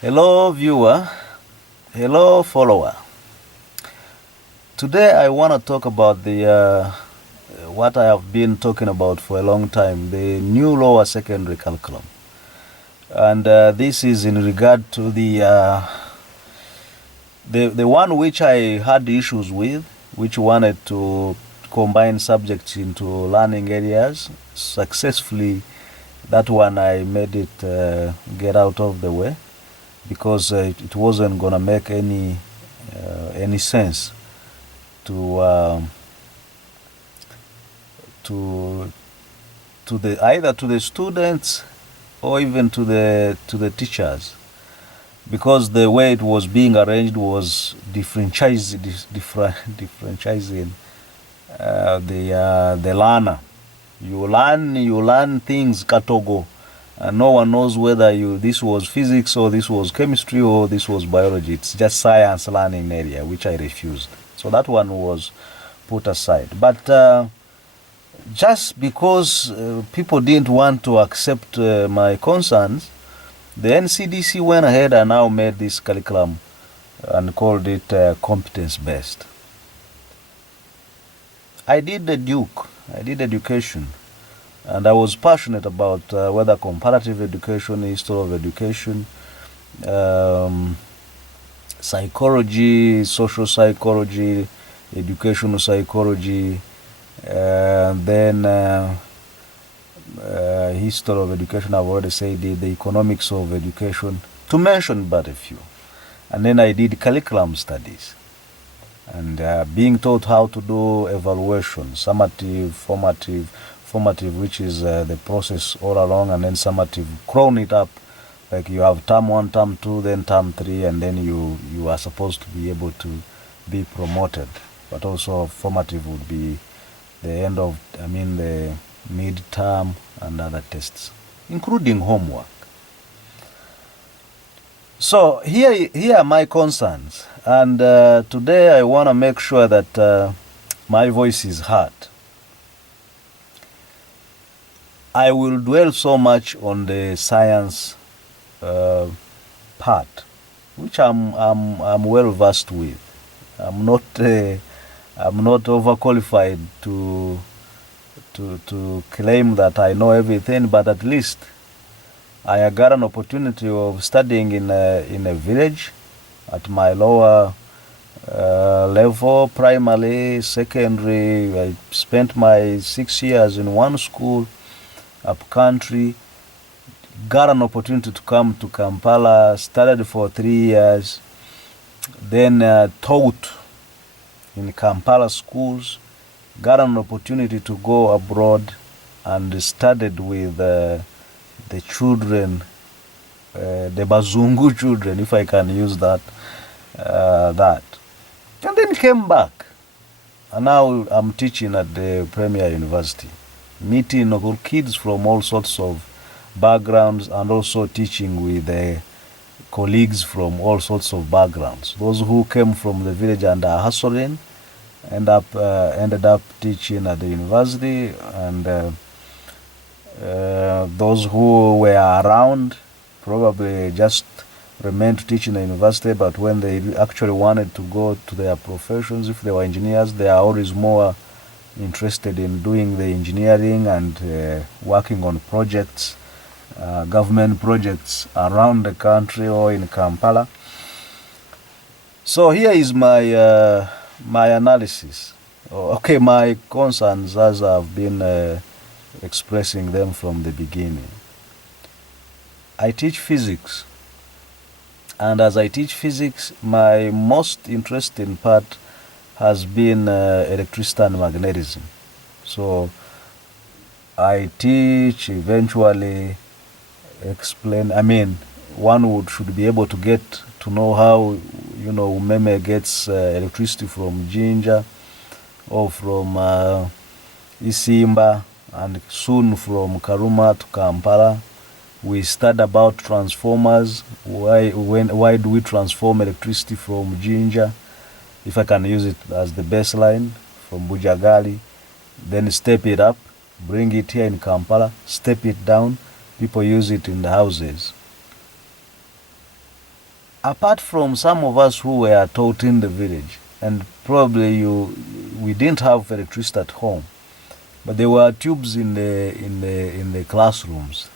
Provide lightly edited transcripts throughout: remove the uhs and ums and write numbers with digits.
Hello viewer, hello follower. Today I want to talk about the what I have been talking about for a long time, the new lower secondary curriculum. And this is in regard to the one which I had issues with, which wanted to combine subjects into learning areas. Successfully, that one I made it get out of the way, because it wasn't gonna make any sense to to the either to the students or even to the teachers, because the way it was being arranged was differentializing the learner. You learn things katogo, and no one knows whether this was physics or this was chemistry or this was biology. It's just science learning area, which I refused. So that one was put aside. But just because people didn't want to accept my concerns, the NCDC went ahead and now made this curriculum and called it competence-based. I did education, and I was passionate about whether comparative education, history of education, psychology, social psychology, educational psychology, then history of education, I've already said, the economics of education, to mention but a few. And then I did curriculum studies, and being taught how to do evaluation, summative, formative, which is the process all along, and then summative, crown it up, like you have term 1, term 2, then term 3, and then you are supposed to be able to be promoted. But also formative would be the end of, the mid-term and other tests, including homework. So here are my concerns, and today I want to make sure that my voice is heard. I will dwell so much on the science part, which I'm well versed with. I'm not overqualified to claim that I know everything, but at least I got an opportunity of studying in a village at my lower level, primary, secondary. I spent my 6 years in one school up country, got an opportunity to come to Kampala, studied for 3 years, then taught in Kampala schools, got an opportunity to go abroad and studied with the children, the Bazungu children, if I can use that, and then came back. And now I'm teaching at the Premier University, meeting kids from all sorts of backgrounds, and also teaching with colleagues from all sorts of backgrounds. Those who came from the village and are hustling ended up teaching at the university, and those who were around probably just remained to teach in the university, but when they actually wanted to go to their professions, if they were engineers, they are always more interested in doing the engineering and working on projects, government projects around the country or in Kampala. So here is my my analysis. Okay, my concerns as I've been expressing them from the beginning. I teach physics, and as I teach physics, my most interesting part has been electricity and magnetism. So I teach, eventually explain, one should be able to get to know how, Umeme gets electricity from Jinja or from Isimba, and soon from Karuma to Kampala. We studied about transformers. Why do we transform electricity from Jinja, if I can use it as the baseline, from Bujagali, then step it up, bring it here in Kampala, step it down, people use it in the houses. apart from some of us who were taught in the village, and probably we didn't have electricity at home, but there were tubes in the classrooms.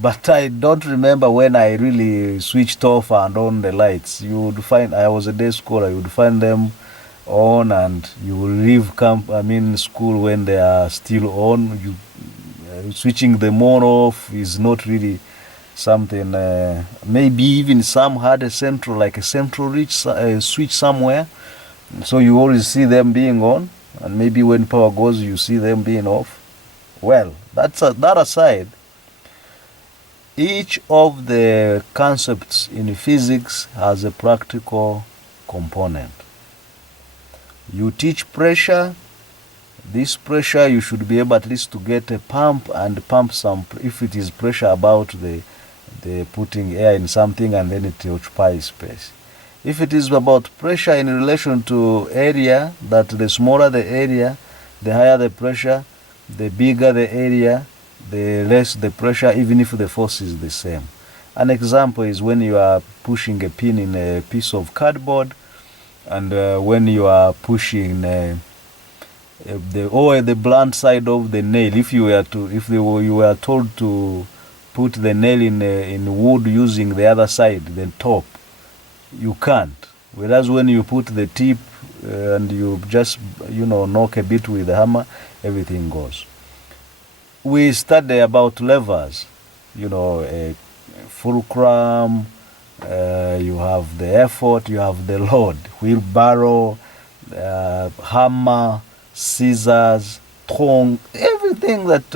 But I don't remember when I really switched off and on the lights. You would find, I was a day scholar, you would find them on, and you will leave school when they are still on. Switching them on off is not really something. Maybe even some had a central switch somewhere, so you always see them being on, and maybe when power goes, you see them being off. Well, that aside, each of the concepts in physics has a practical component. You teach pressure. This pressure, you should be able at least to get a pump and pump some, if it is pressure about the putting air in something and then it occupies space. If it is about pressure in relation to area, that the smaller the area, the higher the pressure, the bigger the area, the less the pressure, even if the force is the same. An example is when you are pushing a pin in a piece of cardboard, and when you are pushing the blunt side of the nail. If you were told to put the nail in wood using the other side, the top, you can't. Whereas when you put the tip and you just knock a bit with the hammer, everything goes. We study about levers, fulcrum, you have the effort, you have the load, wheelbarrow, hammer, scissors, tongue, everything that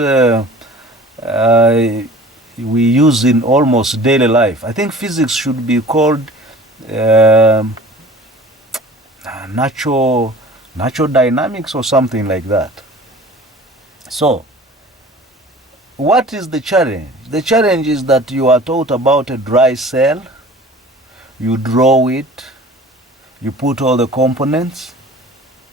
we use in almost daily life. I think physics should be called natural dynamics or something like that. So, what is the challenge? The challenge is that you are taught about a dry cell, you draw it, you put all the components,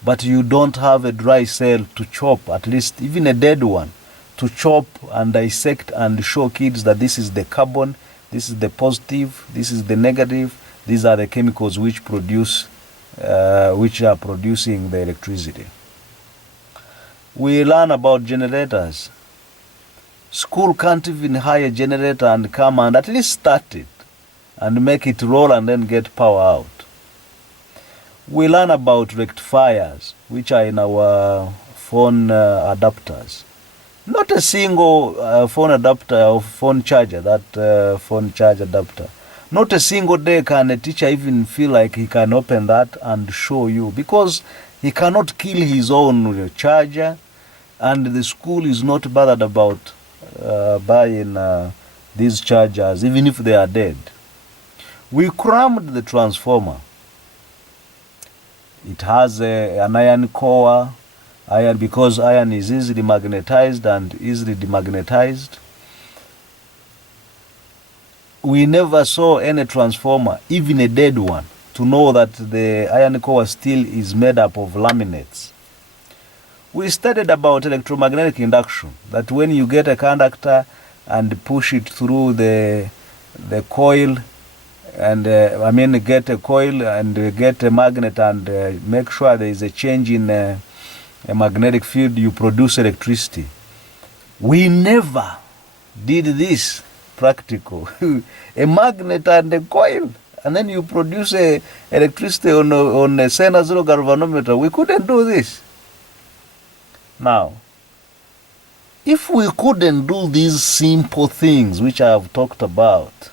but you don't have a dry cell to chop, at least even a dead one, to chop and dissect and show kids that this is the carbon, this is the positive, this is the negative, these are the chemicals which are producing the electricity. We learn about generators. School can't even hire a generator and come and at least start it and make it roll and then get power out. We learn about rectifiers, which are in our phone adapters. Not a single phone adapter or phone charger, phone charge adapter. Not a single day can a teacher even feel like he can open that and show you, because he cannot kill his own charger, and the school is not bothered about buying these chargers, even if they are dead. We crammed the transformer. It has an iron core, because iron is easily magnetized and easily demagnetized. We never saw any transformer, even a dead one, to know that the iron core still is made up of laminates. We studied about electromagnetic induction, that when you get a conductor and push it through the coil, and get a coil and get a magnet and make sure there is a change in a magnetic field, you produce electricity. We never did this practical. A magnet and a coil, and then you produce electricity on a Sena zero galvanometer. We couldn't do this. Now, if we couldn't do these simple things which I have talked about,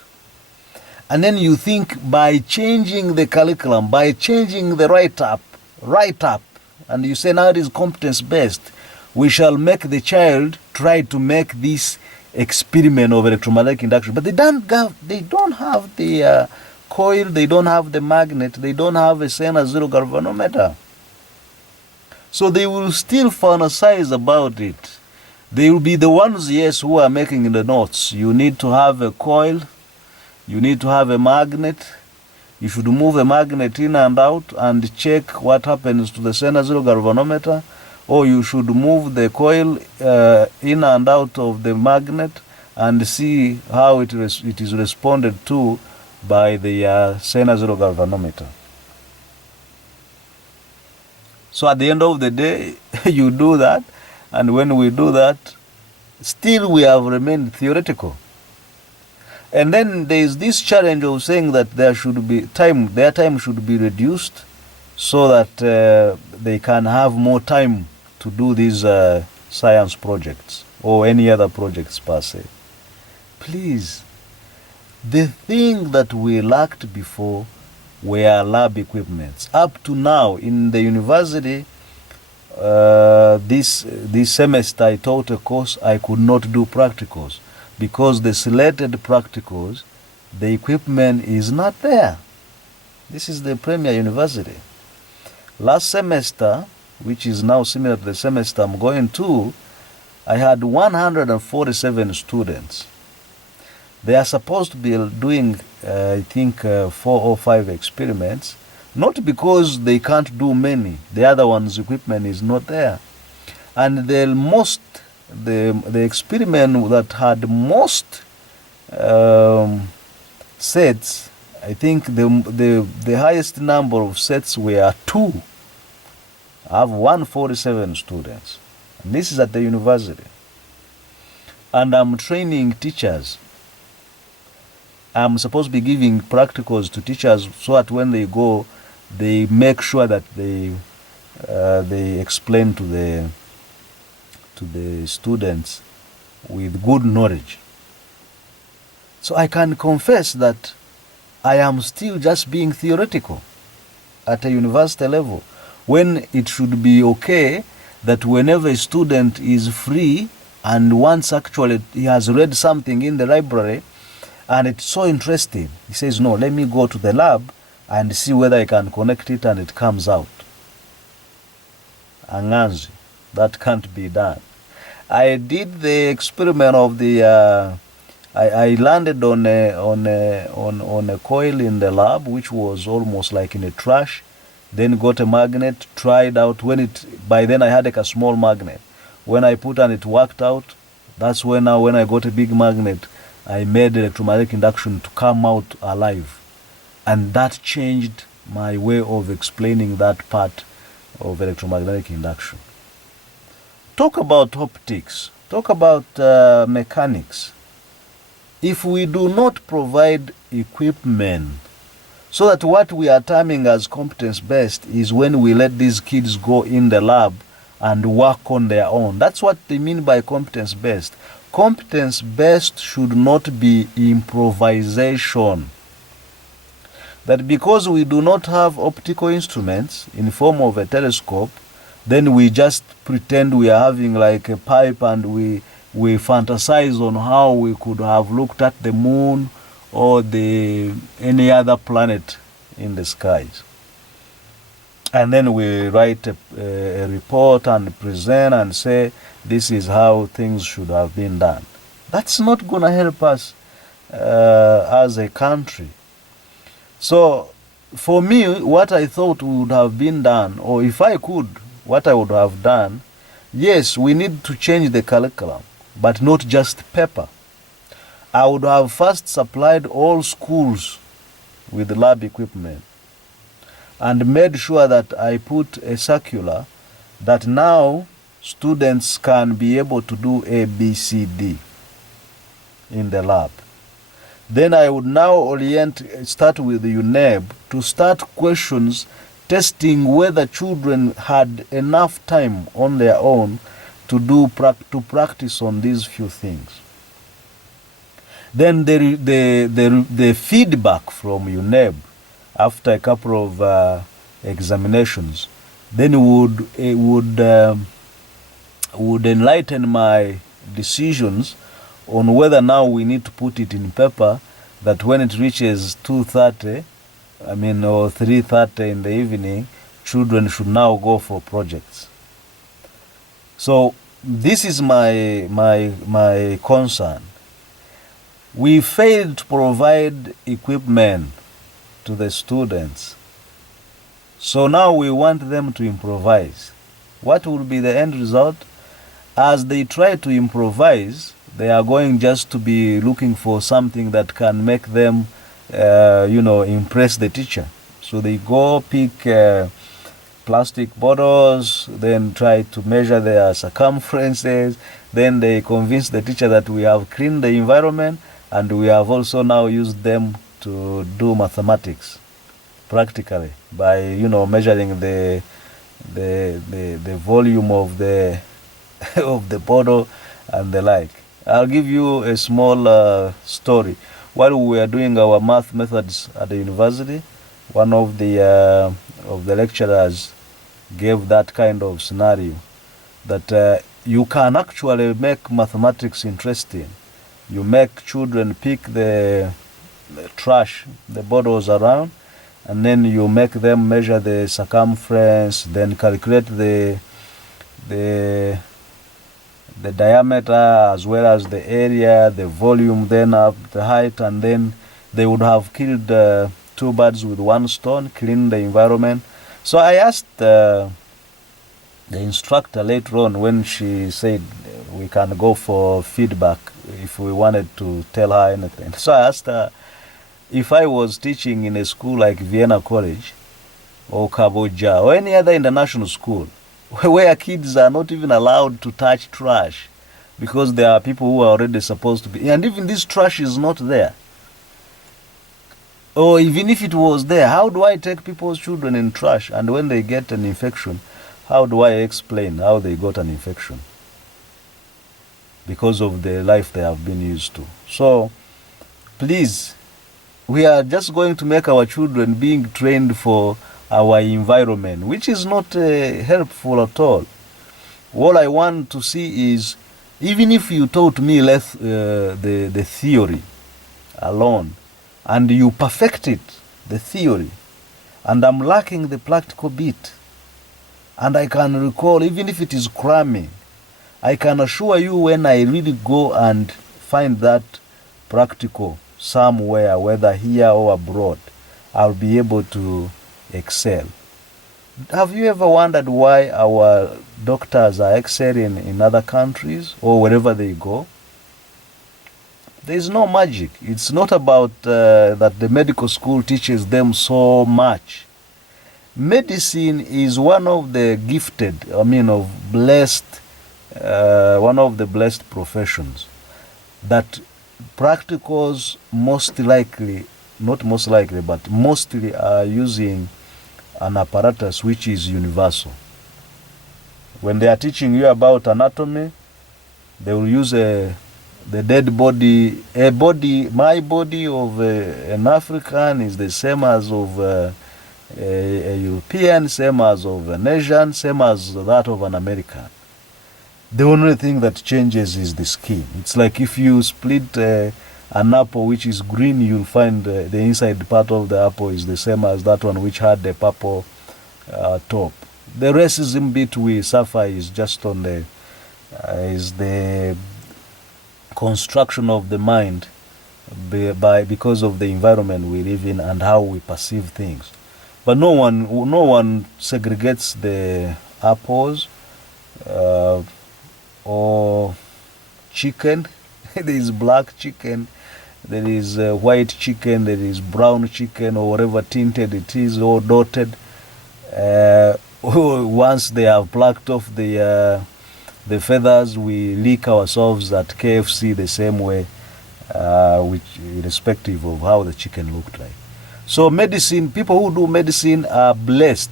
and then you think by changing the curriculum, by changing the write-up, and you say now it is competence-based, we shall make the child try to make this experiment of electromagnetic induction. But they don't have the coil, they don't have the magnet, they don't have a Sena zero galvanometer. So they will still fantasize about it. They will be the ones, yes, who are making the notes. You need to have a coil, you need to have a magnet. You should move a magnet in and out and check what happens to the Sena zero galvanometer, or you should move the coil in and out of the magnet and see how it is responded to by the Sena Zero galvanometer. So at the end of the day, you do that, and when we do that, still we have remained theoretical. And then there is this challenge of saying that their time should be reduced so that they can have more time to do these science projects or any other projects per se. Please, the thing that we lacked before were lab equipments. Up to now in the university, this semester I taught a course, I could not do practicals because the selected practicals, the equipment is not there. This is the premier university. Last semester, which is now similar to the semester I'm going to, I had 147 students. They are supposed to be doing, I think, 4 or 5 experiments, not because they can't do many. The other one's equipment is not there. And the experiment that had most sets, I think the highest number of sets were 2. I have 147 students. And this is at the university. And I'm training teachers. I'm supposed to be giving practicals to teachers so that when they go, they make sure that they explain to the students with good knowledge. So I can confess that I am still just being theoretical at a university level, when it should be okay that whenever a student is free and once actually he has read something in the library and it's so interesting, he says, no, let me go to the lab and see whether I can connect it and it comes out. Anganzi, that can't be done. I did the experiment of the I landed on a coil in the lab, which was almost like in a trash. Then got a magnet, tried out. By then I had like a small magnet. When I put and it worked out, that's when I got a big magnet, I made electromagnetic induction to come out alive. And that changed my way of explaining that part of electromagnetic induction. Talk about optics. Talk about mechanics. If we do not provide equipment, so that what we are terming as competence-based is when we let these kids go in the lab and work on their own. That's what they mean by competence-based. Competence-based should not be improvisation. That because we do not have optical instruments in form of a telescope, then we just pretend we are having like a pipe and we fantasize on how we could have looked at the moon or any other planet in the skies. And then we write a report and present and say, this is how things should have been done. That's not going to help us as a country. So for me, what I thought would have been done, or if I could, what I would have done, yes, we need to change the curriculum, but not just paper. I would have first supplied all schools with lab equipment and made sure that I put a circular that now students can be able to do A, B, C, D in the lab. Then I would now start with the UNEB to start questions testing whether children had enough time on their own to practice on these few things. Then the feedback from UNEB after a couple of examinations then would enlighten my decisions on whether now we need to put it in paper, that when it reaches 2:30, or 3:30 in the evening, children should now go for projects. So this is my concern. We failed to provide equipment to the students. So now we want them to improvise. What will be the end result? As they try to improvise, they are going just to be looking for something that can make them impress the teacher. So they go pick plastic bottles, then try to measure their circumferences. Then they convince the teacher that we have cleaned the environment, and we have also now used them to do mathematics practically by measuring the volume of the of the bottle and the like. I'll give you a small story. While we were doing our math methods at the university, one of the lecturers gave that kind of scenario that you can actually make mathematics interesting. You make children pick the trash, the bottles around, and then you make them measure the circumference, then calculate the diameter as well as the area, the volume, then up the height, and then they would have killed two birds with one stone, cleaned the environment. So I asked the instructor later on when she said we can go for feedback if we wanted to tell her anything. So I asked her, if I was teaching in a school like Vienna College or Kaboja or any other international school where kids are not even allowed to touch trash because there are people who are already supposed to be, and even this trash is not there, or even if it was there, how do I take people's children in trash, and when they get an infection, how do I explain how they got an infection? Because of the life they have been used to. So please, we are just going to make our children being trained for our environment, which is not helpful at all. All I want to see is, even if you taught me the theory alone, and you perfected the theory, and I'm lacking the practical bit, and I can recall, even if it is cramming, I can assure you when I really go and find that practical somewhere, whether here or abroad, I'll be able to excel. Have you ever wondered why our doctors are excelling in other countries or wherever they go? There is no magic. It's not about that the medical school teaches them so much. Medicine is one of the gifted, of blessed, one of the blessed professions that practicals mostly are using an apparatus which is universal. When they are teaching you about anatomy, they will use the dead body. My body of an African is the same as of a European, same as of an Asian, same as that of an American. The only thing that changes is the skin. It's like if you split an apple which is green, you'll find the inside part of the apple is the same as that one which had the purple top. The racism bit we suffer is just on the construction of the mind because of the environment we live in and how we perceive things. But no one segregates the apples or chicken. There is black chicken, there is white chicken, there is brown chicken, or whatever tinted it is, or dotted. Once they have plucked off the feathers, we lick ourselves at KFC the same way, irrespective of how the chicken looked like. So medicine, people who do medicine are blessed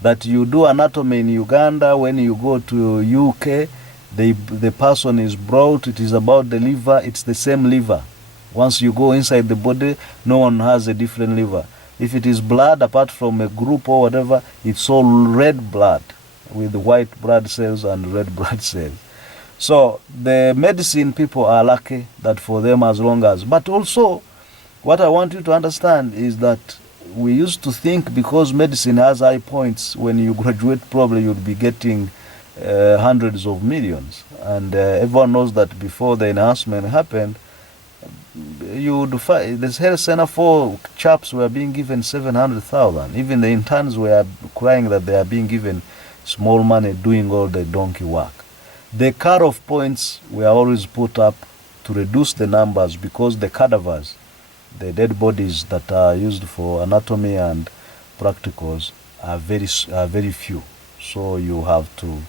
that you do anatomy in Uganda. When you go to UK, the person is brought, it is about the liver, it's the same liver. Once you go inside the body, no one has a different liver. If it is blood, apart from a group or whatever, it's all red blood with white blood cells and red blood cells. So the medicine people are lucky that for them as long as, but also what I want you to understand is that we used to think because medicine has high points, when you graduate probably you'll be getting hundreds of millions. And everyone knows that before the enhancement happened, you would find this health center for chaps were being given 700,000. Even the interns were crying that they are being given small money doing all the donkey work. The cut-off points were always put up to reduce the numbers because the cadavers the dead bodies that are used for anatomy and practicals are very few. So you have to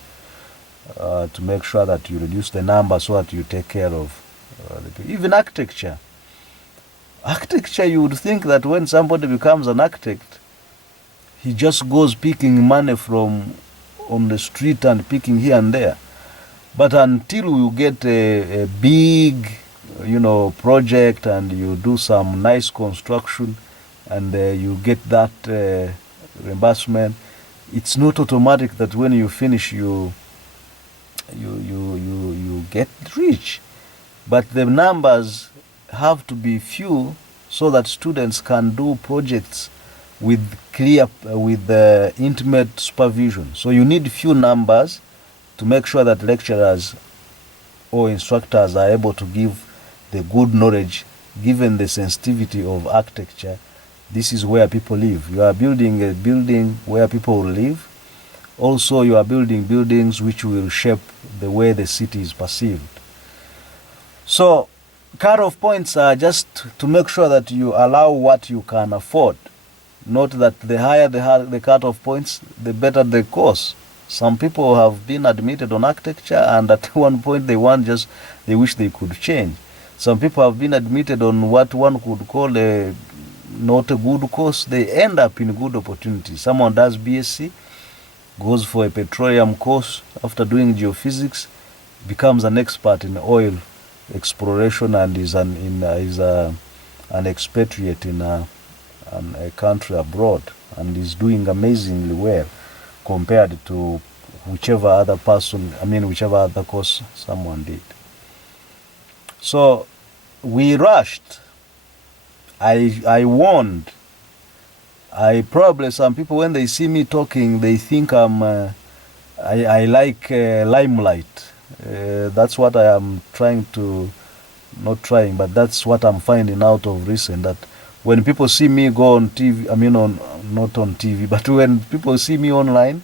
make sure that you reduce the number so that you take care of the people. Even architecture. Architecture, you would think that when somebody becomes an architect, he just goes picking money from on the street and picking here and there. But until you get a big, project and you do some nice construction and you get that reimbursement, it's not automatic that when you finish you get rich. But the numbers have to be few so that students can do projects with intimate supervision. So you need few numbers to make sure that lecturers or instructors are able to give the good knowledge given the sensitivity of architecture. This is where people live. You are building a building where people will live. Also, you are building buildings which will shape the way the city is perceived. So, cut-off points are just to make sure that you allow what you can afford. Not that the higher the cut-off points, the better the course. Some people have been admitted on architecture, and at one point they wish they could change. Some people have been admitted on what one could call not a good course. They end up in good opportunities. Someone does BSc, goes for a petroleum course, after doing geophysics, becomes an expert in oil exploration and is an expatriate in a country abroad and is doing amazingly well compared to whichever other course someone did. So we rushed. I warned. Some people, when they see me talking, they think I like limelight. That's what I am that's what I'm finding out of recent, that when people see me go on TV, not on TV, but when people see me online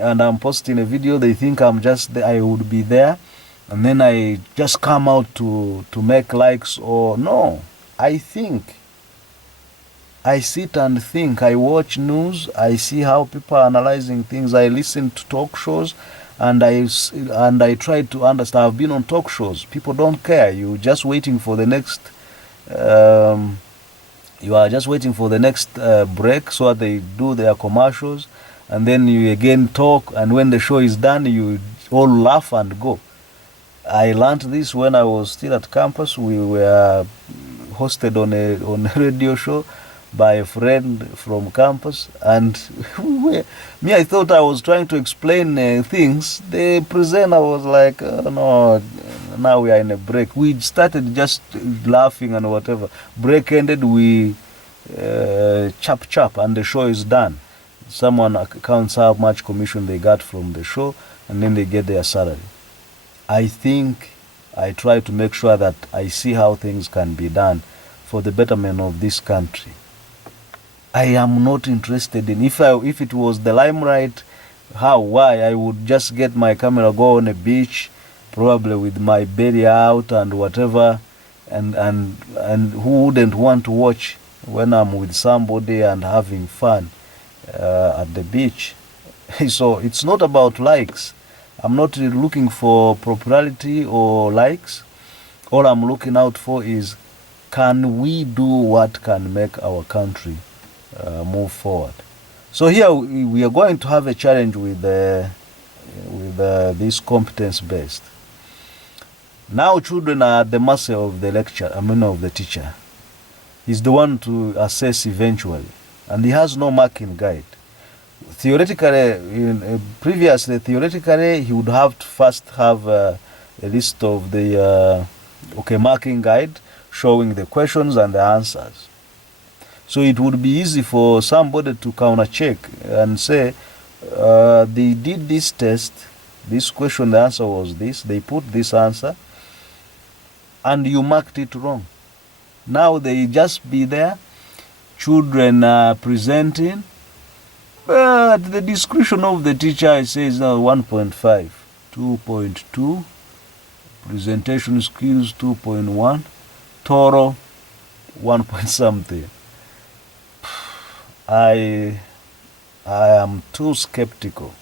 and I'm posting a video, they think I would be there, and then I just come out to make likes. Or no, I sit and think. I watch news. I see how people are analyzing things. I listen to talk shows, and I try to understand. I've been on talk shows. People don't care. You're just waiting for the next. You are just waiting for the next break so that they do their commercials, and then you again talk. And when the show is done, you all laugh and go. I learned this when I was still at campus. We were hosted on a radio show by a friend from campus, and I thought I was trying to explain things. The presenter was like, no, now we are in a break. We started just laughing and whatever. Break ended, we chap, and the show is done. Someone counts how much commission they got from the show, and then they get their salary. I think I try to make sure that I see how things can be done for the betterment of this country. I am not interested in, if it was the limelight, why I would just get my camera, go on a beach, probably with my belly out and whatever, and who wouldn't want to watch when I'm with somebody and having fun at the beach? So it's not about likes. I'm not looking for popularity or likes. All I'm looking out for is, can we do what can make our country move forward? So here we are going to have a challenge with this competence-based. Now children are at the mercy of the of the teacher. He's the one to assess eventually, and he has no marking guide. Previously, he would have to first have a list of the marking guide showing the questions and the answers. So it would be easy for somebody to counter check and say, they did this test, this question, the answer was this, they put this answer, and you marked it wrong. Now they just be there, children are presenting, but the discretion of the teacher says now 1.5, 2.2, presentation skills 2.1, total 1 point something. I am too skeptical,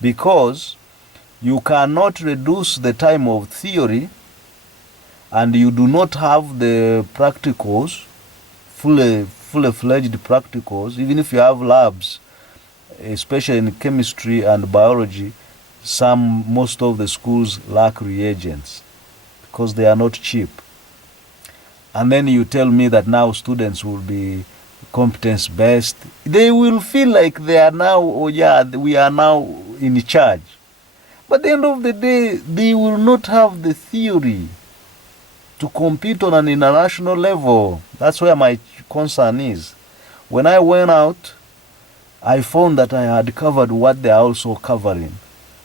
because you cannot reduce the time of theory and you do not have the practicals, fully-fledged practicals. Even if you have labs, especially in chemistry and biology, most of the schools lack reagents because they are not cheap. And then you tell me that now students will be competence-based. They will feel like they are now, we are now in charge. But at the end of the day, they will not have the theory to compete on an international level. That's where my concern is. When I went out, I found that I had covered what they are also covering.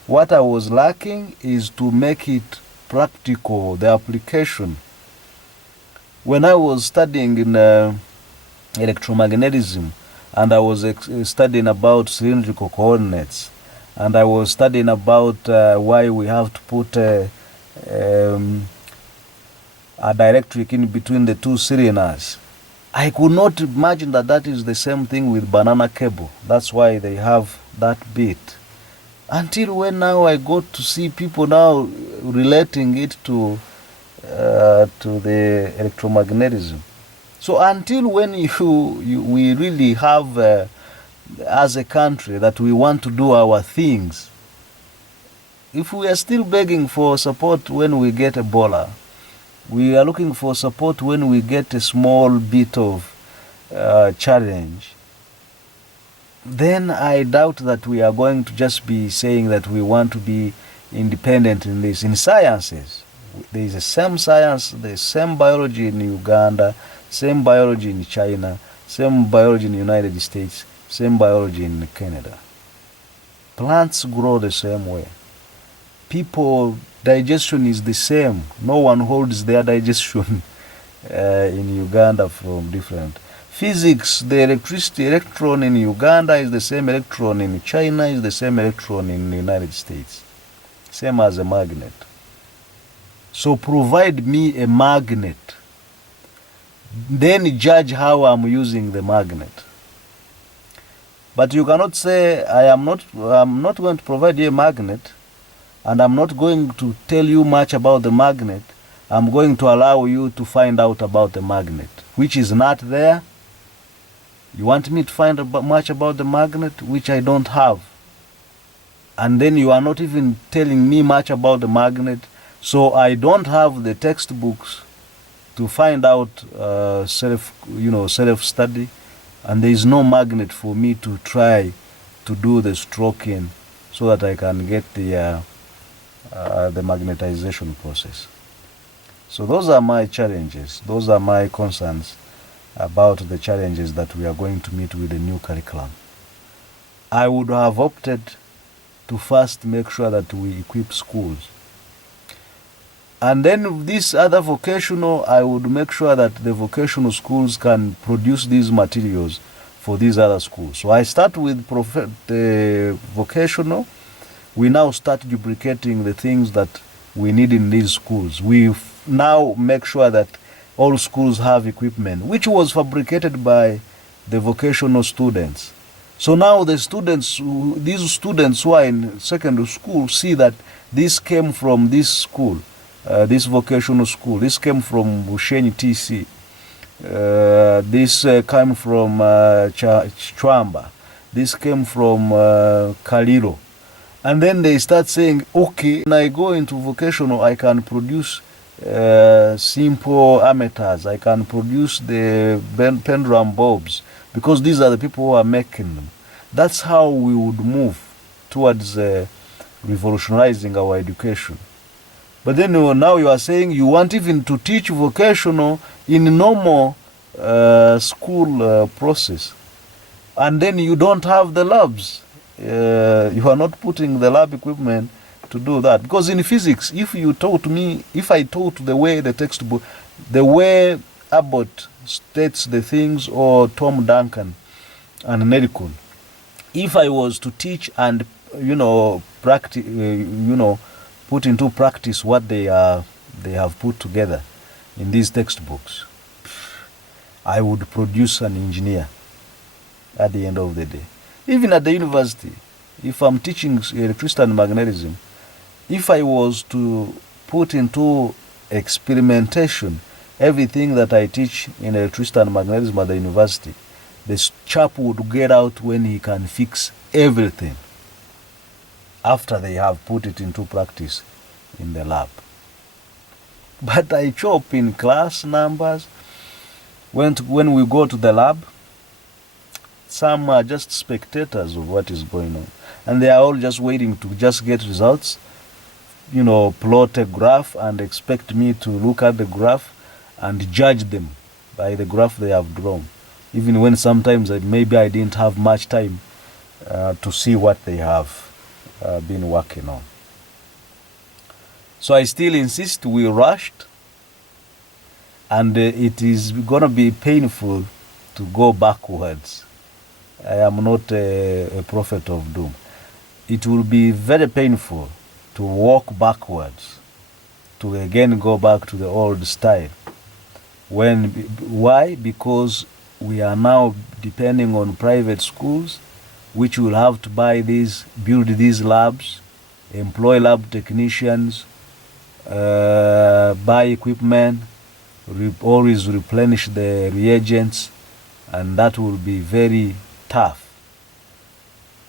What I was lacking is to make it practical, the application. When I was studying in electromagnetism, and I was studying about cylindrical coordinates, and I was studying about why we have to put a dielectric in between the two cylinders, I could not imagine that that is the same thing with banana cable. That's why they have that bit. Until when now I got to see people now relating it to the electromagnetism. So until when we really have, as a country, that we want to do our things, if we are still begging for support when we get Ebola, we are looking for support when we get a small bit of challenge, then I doubt that we are going to just be saying that we want to be independent in this. In sciences, there is the same science, the same biology in Uganda, same biology in China, same biology in the United States, same biology in Canada. Plants grow the same way. People, digestion is the same. No one holds their digestion in Uganda from different. Physics, the electron in Uganda is the same electron in China, is the same electron in the United States. Same as a magnet. So provide me a magnet. Then judge how I'm using the magnet. But you cannot say, I'm not going to provide you a magnet, and I'm not going to tell you much about the magnet. I'm going to allow you to find out about the magnet, which is not there. You want me to find much about the magnet, which I don't have. And then you are not even telling me much about the magnet. So I don't have the textbooks to find out self-study. And there is no magnet for me to try to do the stroking so that I can get the magnetization process. So those are my challenges. Those are my concerns about the challenges that we are going to meet with the new curriculum. I would have opted to first make sure that we equip schools. And then this other vocational, I would make sure that the vocational schools can produce these materials for these other schools. So I start with the vocational. We now start duplicating the things that we need in these schools. We now make sure that all schools have equipment, which was fabricated by the vocational students. So now the students, these students who are in secondary school, see that this came from this school, this vocational school. This came from Bushenyi TC. This came from Chwamba. This came from Kaliro. And then they start saying, okay, when I go into vocational, I can produce simple ammeters. I can produce the pendulum bulbs, because these are the people who are making them. That's how we would move towards revolutionizing our education. But then now you are saying you want even to teach vocational in normal school process. And then you don't have the labs. You are not putting the lab equipment to do that. Because in physics, if I taught the way the textbook, the way Abbott states the things, or Tom Duncan and Nericon, if I was to teach and practice, put into practice what they have put together in these textbooks, I would produce an engineer at the end of the day. Even at the university, if I'm teaching electricity and magnetism, if I was to put into experimentation everything that I teach in electricity and magnetism at the university, this chap would get out when he can fix everything after they have put it into practice in the lab. But I chop in class numbers. When we go to the lab, some are just spectators of what is going on. And they are all just waiting to just get results, plot a graph and expect me to look at the graph and judge them by the graph they have drawn. Even when sometimes maybe I didn't have much time to see what they have been working on. So I still insist we rushed, and it is going to be painful to go backwards. I am not a prophet of doom. It will be very painful to walk backwards, to again go back to the old style. Why? Because we are now depending on private schools, which will have to build these labs, employ lab technicians, buy equipment, always replenish the reagents, and that will be very tough.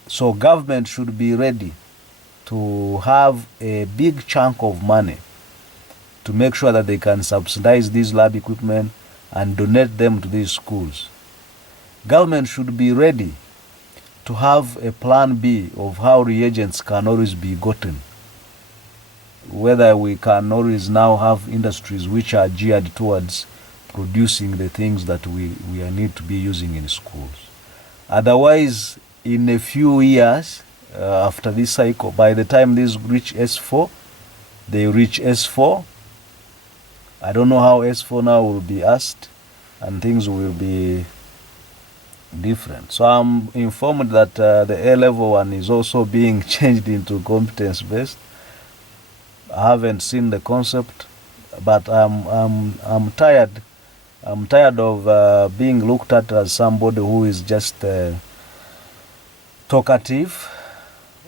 So government should be ready to have a big chunk of money to make sure that they can subsidize these lab equipment and donate them to these schools. Government should be ready to have a plan B of how reagents can always be gotten. Whether we can always now have industries which are geared towards producing the things that we need to be using in schools. Otherwise, in a few years after this cycle, by the time these reach S4, they reach S4. I don't know how S4 now will be asked, and things will be different. So I'm informed that the A-level one is also being changed into competence-based. I haven't seen the concept, but I'm tired. I'm tired of being looked at as somebody who is just talkative,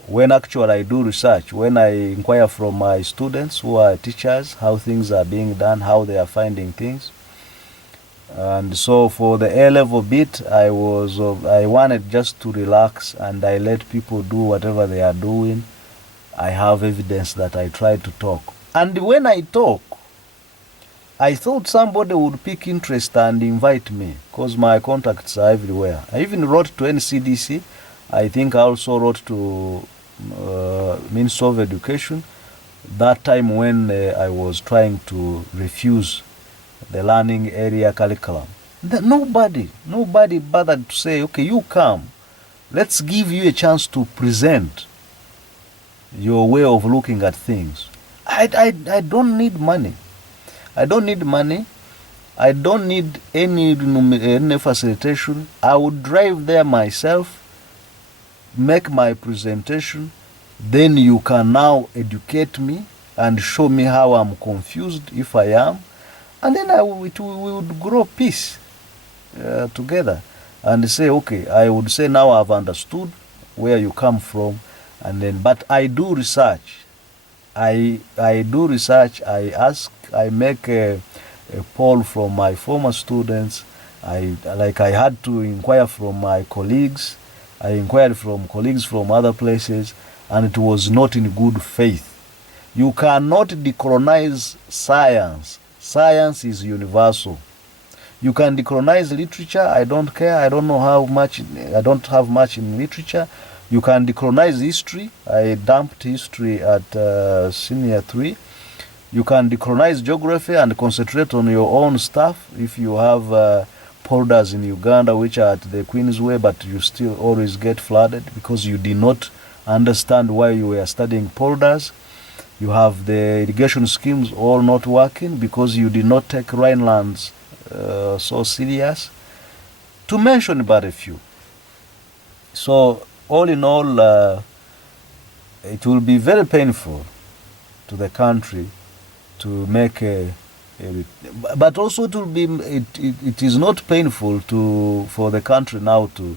when actually I do research, when I inquire from my students who are teachers how things are being done, how they are finding things. And so for the A-level bit, I wanted just to relax, and I let people do whatever they are doing. I have evidence that I try to talk. And when I talk, I thought somebody would pick interest and invite me, because my contacts are everywhere. I even wrote to NCDC. I think I also wrote to Ministry of Education that time when I was trying to refuse the learning area curriculum. Nobody bothered to say, okay, you come, let's give you a chance to present your way of looking at things. I don't need money. I don't need money. I don't need any facilitation. I would drive there myself, make my presentation, then you can now educate me and show me how I'm confused if I am, and then we would grow peace together and say, okay, I would say now I've understood where you come from, and then, but I do research. I do research. I ask. I make a poll from my former students. I had to inquire from my colleagues. I inquired from colleagues from other places, and it was not in good faith. You cannot decolonize science. Science is universal. You can decolonize literature. I don't care. I don't know how much. I don't have much in literature. You can decolonize history. I dumped history at senior 3. You can decolonize geography and concentrate on your own stuff. If you have polders in Uganda which are at the Queensway, but you still always get flooded because you did not understand why you were studying polders. You have the irrigation schemes all not working because you did not take Rhinelands so serious, to mention but a few. So all in all, it will be very painful to the country to make a But also it will be it is not painful for the country now to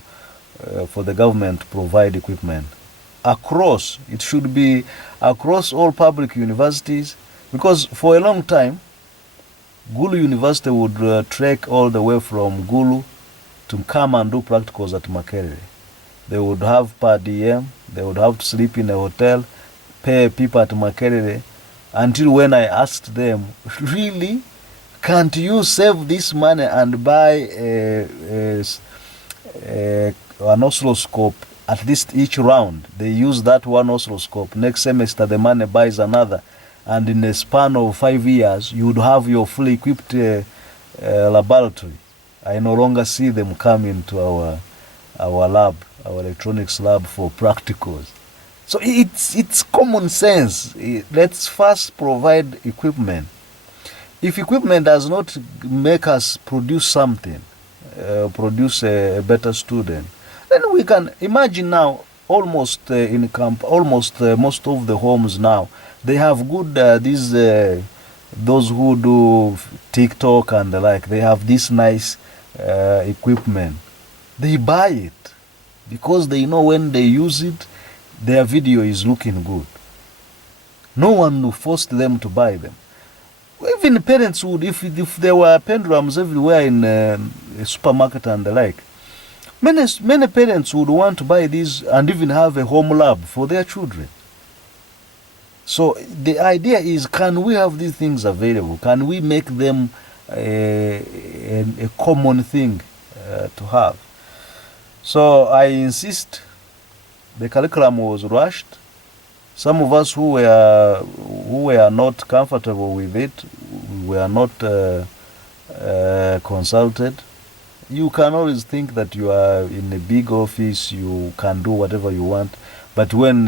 for the government to provide equipment across. It should be across all public universities, because for a long time Gulu University would trek all the way from Gulu to come and do practicals at Makerere. They would have per diem, they would have to sleep in a hotel, pay people at Makerere, until when I asked them, really, can't you save this money and buy an oscilloscope at least each round? They use that one oscilloscope. Next semester the money buys another, and in a span of 5 years you would have your fully equipped laboratory. I no longer see them coming to our lab, our electronics lab, for practicals. So it's common sense. Let's first provide equipment. If equipment does not make us produce something, produce a better student, then we can imagine now almost in camp, almost most of the homes now, they have good those who do TikTok and the like, they have this nice equipment. They buy it because they know when they use it, their video is looking good. No one forced them to buy them. Even parents would, if there were pendulums everywhere in a supermarket and the like, many parents would want to buy these and even have a home lab for their children. So the idea is, can we have these things available? Can we make them a common thing to have? So I insist. The curriculum was rushed. Some of us who were not comfortable with it, were not consulted. You can always think that you are in a big office, you can do whatever you want, but when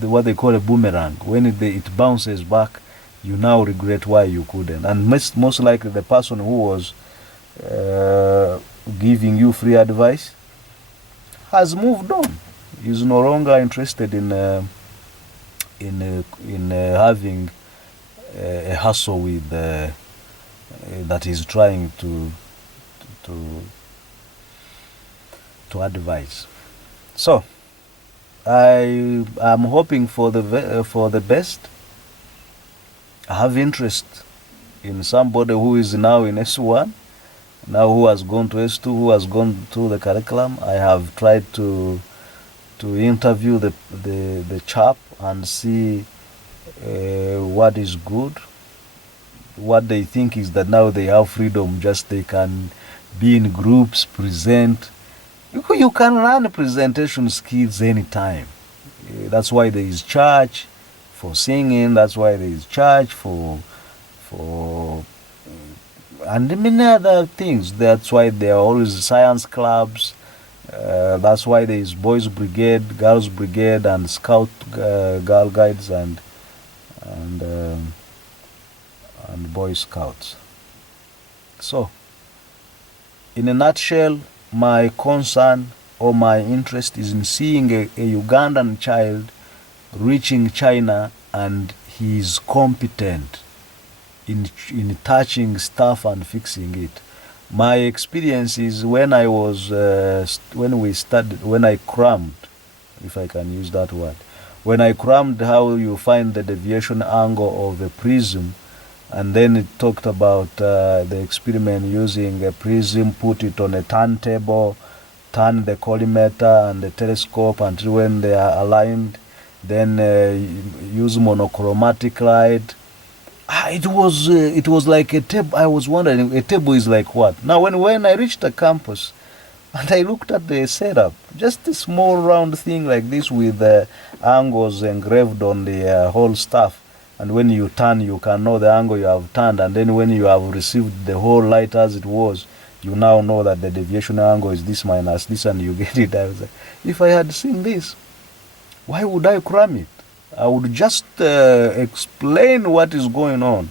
what they call a boomerang, when it bounces back, you now regret why you couldn't. And most likely the person who was giving you free advice has moved on. He's no longer interested in having a hustle with that he's trying to advise. So I am hoping for the best. I have interest in somebody who is now in S1, now who has gone to S2, who has gone through the curriculum. I have tried to interview the chap and see what is good. What they think is that now they have freedom, just they can be in groups, present. You can learn presentation skills anytime. That's why there is church for singing. That's why there is church for and many other things. That's why there are always science clubs. That's why there is boys brigade, girls brigade, and scout girl guides and boy scouts. So, in a nutshell, my concern or my interest is in seeing a Ugandan child reaching China and he is competent in touching stuff and fixing it. My experience is when I was when I crammed, if I can use that word, when I crammed how you find the deviation angle of a prism, and then it talked about the experiment using a prism, put it on a turntable, turn the collimator and the telescope until when they are aligned, then use monochromatic light. It was like a table. I was wondering, a table is like what? Now when I reached the campus and I looked at the setup, just a small round thing like this with angles engraved on the whole stuff, and when you turn you can know the angle you have turned, and then when you have received the whole light as it was, you now know that the deviation angle is this minus this, and you get it. I was like, if I had seen this, why would I cram it? I would just explain what is going on.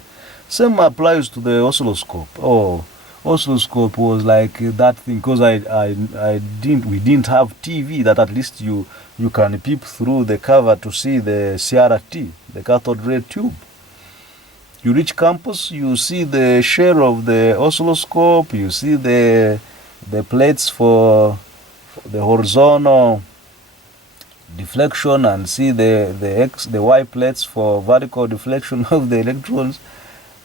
Same applies to the oscilloscope. Oh, oscilloscope was like that thing, because we didn't have TV that at least you can peep through the cover to see the CRT, the cathode ray tube. You reach campus, you see the share of the oscilloscope, you see the plates for the horizontal deflection, and see the Y plates for vertical deflection of the electrons,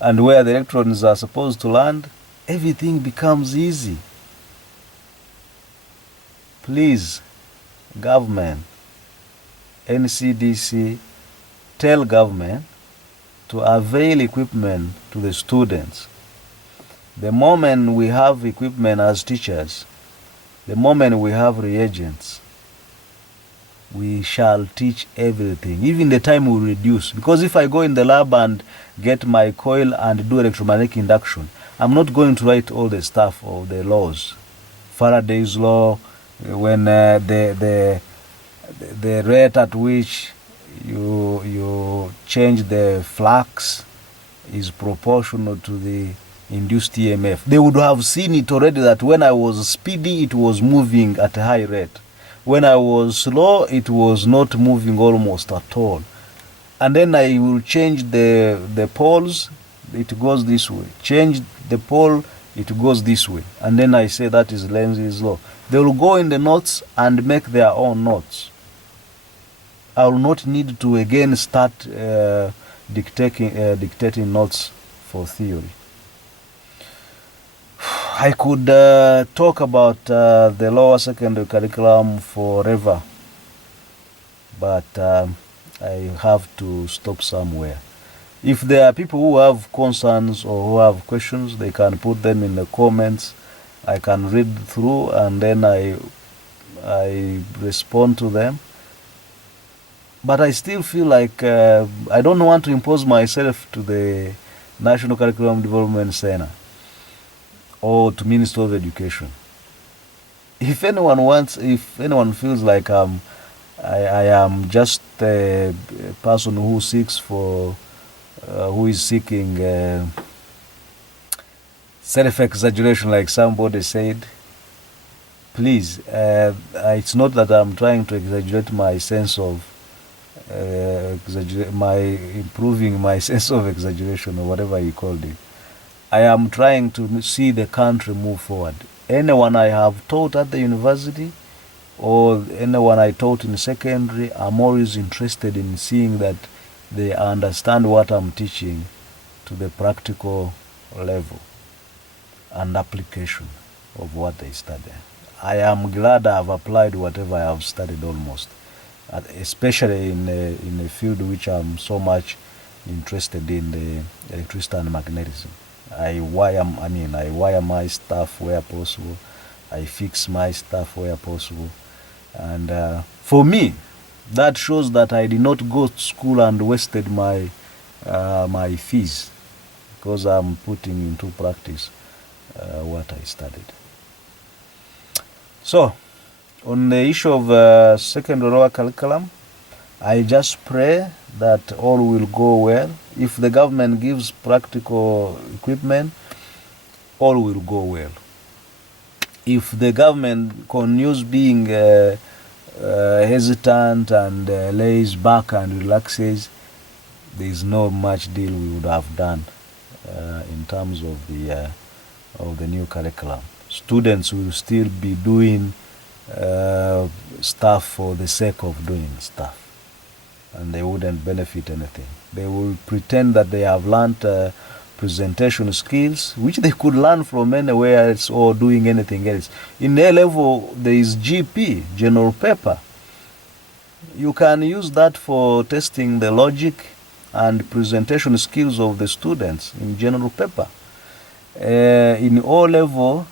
and where the electrons are supposed to land. Everything becomes easy. Please, government, NCDC, tell government to avail equipment to the students. The moment we have equipment as teachers, the moment we have reagents, we shall teach everything. Even the time will reduce. Because if I go in the lab and get my coil and do electromagnetic induction, I'm not going to write all the stuff of the laws. Faraday's law, when the rate at which you change the flux is proportional to the induced EMF. They would have seen it already, that when I was speedy, it was moving at a high rate. When I was slow, it was not moving almost at all. And then I will change the poles, it goes this way. Change the pole, it goes this way. And then I say that is Lenz's law. They will go in the notes and make their own notes. I will not need to again start dictating notes for theory. I could talk about the lower secondary curriculum forever, but I have to stop somewhere. If there are people who have concerns or who have questions, they can put them in the comments. I can read through and then I respond to them. But I still feel like I don't want to impose myself to the National Curriculum Development Center or to Ministry of Education. If anyone feels like I am just a person who is seeking self-exaggeration, like somebody said, please, it's not that I'm trying to exaggerate my sense of improving my sense of exaggeration, or whatever you called it. I am trying to see the country move forward. Anyone I have taught at the university or anyone I taught in secondary, I'm always interested in seeing that they understand what I'm teaching to the practical level and application of what they study. I am glad I have applied whatever I have studied almost, especially in a field which I'm so much interested in, the electricity and magnetism. I wire my stuff where possible. I fix my stuff where possible. And for me, that shows that I did not go to school and wasted my fees, because I'm putting into practice what I studied. So, on the issue of secondary lower curriculum, I just pray that all will go well. If the government gives practical equipment, all will go well. If the government continues being hesitant and lays back and relaxes, there is no much deal we would have done in terms of the new curriculum. Students will still be doing stuff for the sake of doing stuff, and they wouldn't benefit anything. They will pretend that they have learned presentation skills, which they could learn from anywhere else or doing anything else. In A level, there is GP, general paper. You can use that for testing the logic and presentation skills of the students in general paper. In O level,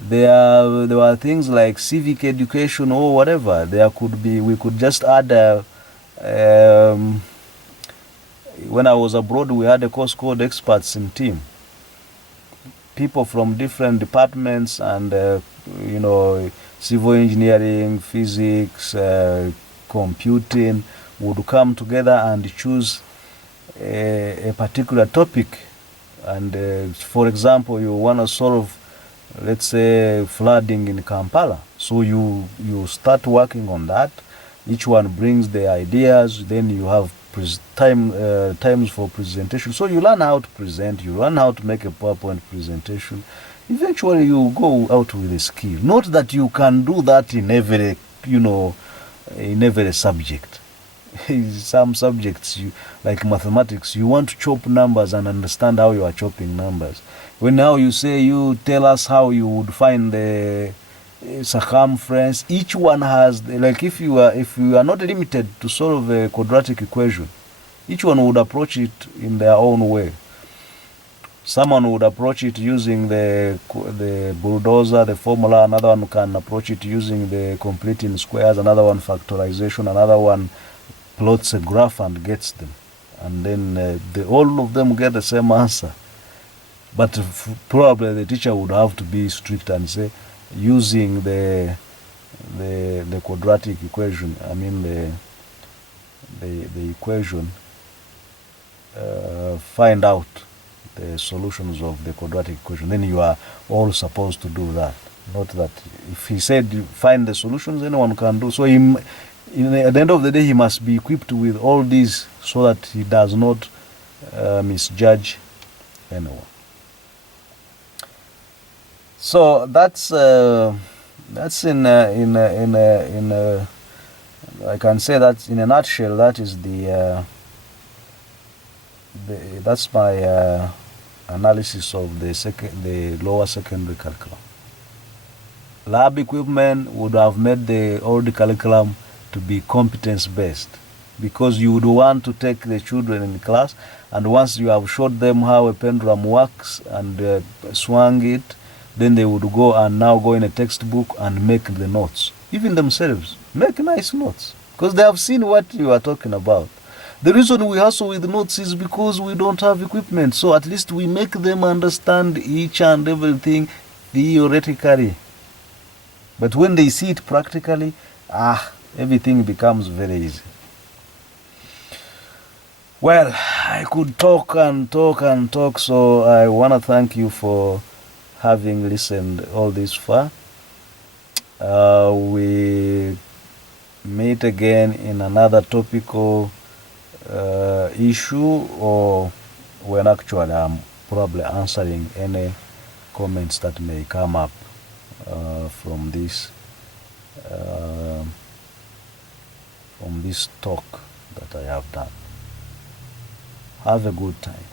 there were things like civic education or whatever. We could just add when I was abroad, we had a course called Experts in Team. People from different departments and, civil engineering, physics, computing would come together and choose a particular topic. And for example, you want to solve, let's say, flooding in Kampala. So you start working on that. Each one brings the ideas. Then you have times for presentation. So you learn how to present, you learn how to make a PowerPoint presentation. Eventually you go out with a skill. Not that you can do that in every, in every subject. Some subjects, like mathematics, you want to chop numbers and understand how you are chopping numbers. When now you say, you tell us how you would find the circumference, each one has, like if you are not limited to solve a quadratic equation, each one would approach it in their own way. Someone would approach it using the bulldozer, the formula. Another one can approach it using the completing squares. Another one factorization. Another one plots a graph and gets them. And then all of them get the same answer. But probably the teacher would have to be strict and say, using the quadratic equation, I mean the equation, find out the solutions of the quadratic equation. Then you are all supposed to do that. Not that if he said find the solutions, anyone can do. So at the end of the day, he must be equipped with all these so that he does not misjudge anyone. So that's in I can say that in a nutshell, that is that's my analysis of the lower secondary curriculum. Lab equipment would have made the old curriculum to be competence based, because you would want to take the children in class, and once you have showed them how a pendulum works and swung it, then they would go in a textbook and make the notes. Even themselves make nice notes, because they have seen what you are talking about. The reason we hustle with notes is because we don't have equipment. So at least we make them understand each and everything theoretically. But when they see it practically, everything becomes very easy. Well, I could talk and talk and talk, so I want to thank you for having listened all this far. We meet again in another topical issue, or when actually I'm probably answering any comments that may come up from this talk that I have done. Have a good time.